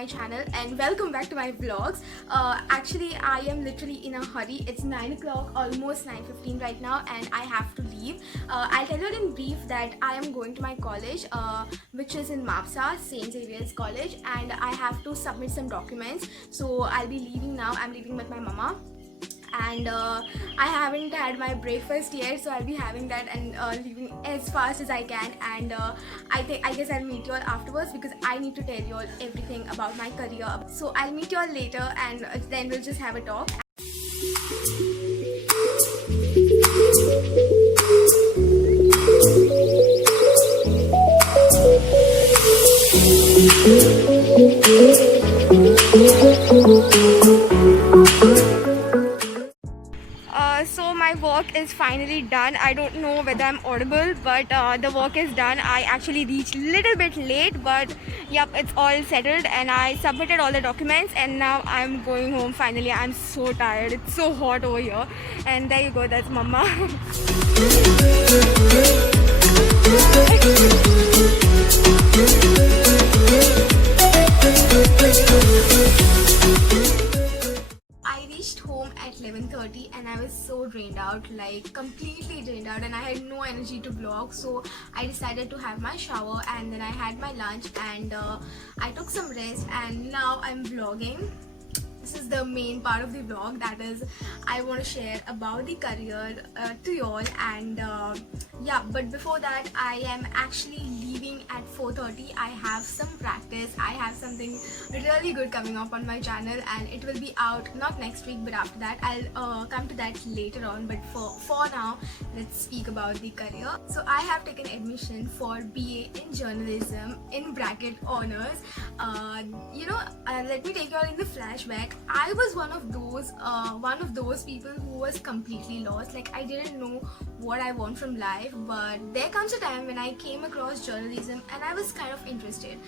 my channel and welcome back to my vlogs. Actually, I am literally in a hurry. It's 9 o'clock, almost 9:15 right now, and I have to leave. I'll tell you in brief that I am going to my college, which is in Mapsa, St. Xavier's College, and I have to submit some documents. So I'll be leaving now. I'm leaving with my mama. And I haven't had my breakfast yet, so I'll be having that and leaving as fast as I can. And I guess I'll meet you all afterwards because I need to tell you all everything about my career. So I'll meet you all later, and then we'll just have a talk. So my work is finally done. I don't know whether I'm audible, but the work is done. I actually reached a little bit late, but yep, it's all settled and I submitted all the documents and now I'm going home finally. I'm so tired. It's so hot over here. And there you go, that's mama. I reached home at 11:30 and I was so drained out, like completely drained out, and I had no energy to vlog. So I decided to have my shower and then I had my lunch and I took some rest, and now I'm vlogging. This is the main part of the vlog, that is I want to share about the career to you all. And yeah, but before that I am actually leaving at 4:30. I have some practice. I have something really good coming up on my channel and it will be out not next week but after that. I'll come to that later on, but for now let's speak about the career. So I have taken admission for BA in journalism in bracket honors. Let me take you all in the flashback. I was one of those people who was completely lost. Like, I didn't know what I want from life, but there comes a time when I came across journalism and I was kind of interested,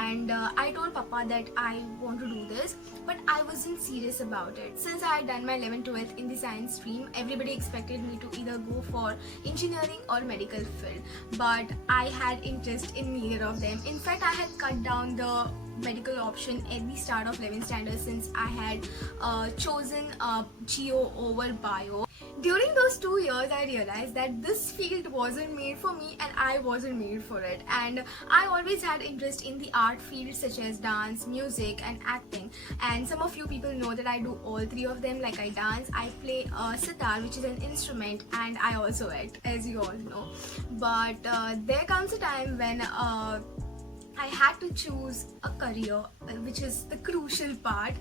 and I told Papa that I want to do this, but I wasn't serious about it. Since I had done my 11th 12th in the science stream, everybody expected me to either go for engineering or medical field, but I had interest in neither of them. In fact, I had cut down the medical option at the start of 11th standard since I had chosen geo over bio. During those 2 years I realized that this field wasn't made for me and I wasn't made for it, and I always had interest in the art fields such as dance, music and acting, and some of you people know that I do all three of them. Like, I dance, I play sitar, which is an instrument, and I also act, as you all know. But there comes a time when I had to choose a career, which is the crucial part,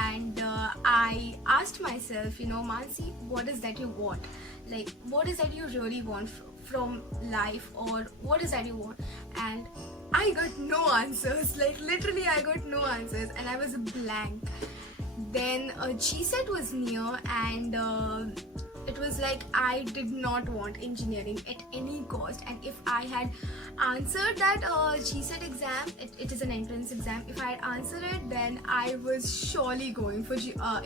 and I asked myself, Mansi, what is that you want? Like, what is that you really want from life, or what is that you want? And I got no answers. Like, literally I got no answers and I was blank. Then GSET was near, and it was like I did not want engineering at any cost, and if I had answered that GSET exam, it is an entrance exam, if I had answered it, then I was surely going for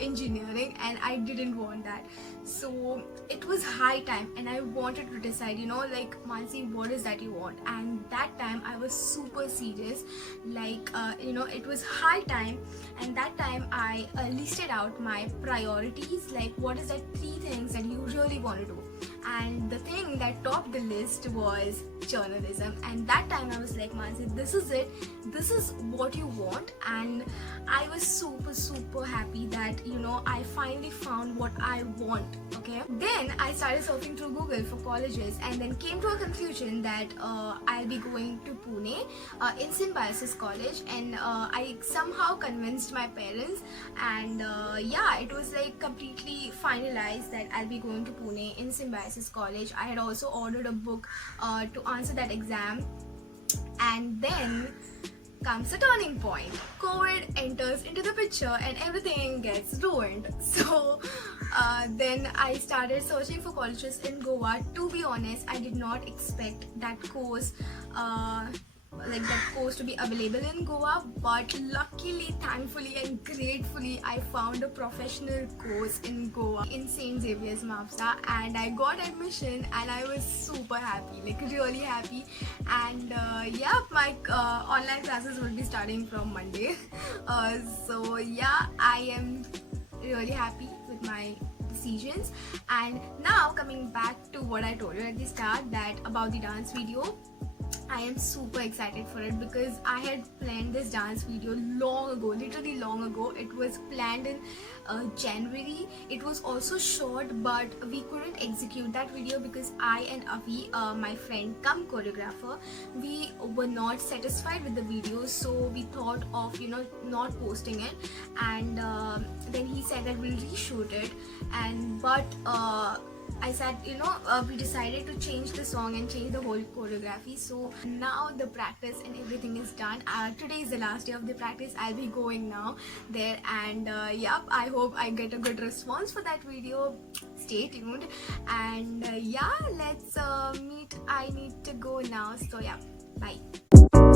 engineering, and I didn't want that. So it was high time and I wanted to decide, like, Mansi, what is that you want? And that time I was super serious, like it was high time, and that time I listed out my priorities, like what is that 3 things that you really want to do. And the thing that topped the list was journalism, and that time I was like, Mansi, this is it, this is what you want. And I was super happy that I finally found what I want. Okay, then I started surfing through Google for colleges and then came to a conclusion that I'll be going to Pune in Symbiosis College, and I somehow convinced my parents, and yeah, it was like completely finalized that I'll be going to Pune in Symbiosis College. I had also ordered a book to answer that exam, and then comes a turning point. COVID enters into the picture and everything gets ruined. So then I started searching for colleges in Goa. To be honest, I did not expect that course like that course to be available in Goa, but luckily, thankfully and gratefully I found a professional course in Goa in St. Xavier's Mapsa, and I got admission and I was super happy, like really happy. And yeah, my online classes will be starting from Monday. So yeah, I am really happy with my decisions. And now coming back to what I told you at the start, that about the dance video, I am super excited for it because I had planned this dance video long ago, literally long ago. It was planned in January. It was also short, but we couldn't execute that video because I and Avi, my friend come choreographer, we were not satisfied with the video, so we thought of not posting it. And then he said that we'll reshoot it, and but I said, we decided to change the song and change the whole choreography. So now the practice and everything is done. Today is the last day of the practice. I'll be going now there, and yep, I hope I get a good response for that video. Stay tuned, and yeah, let's meet. I need to go now. So yeah, bye.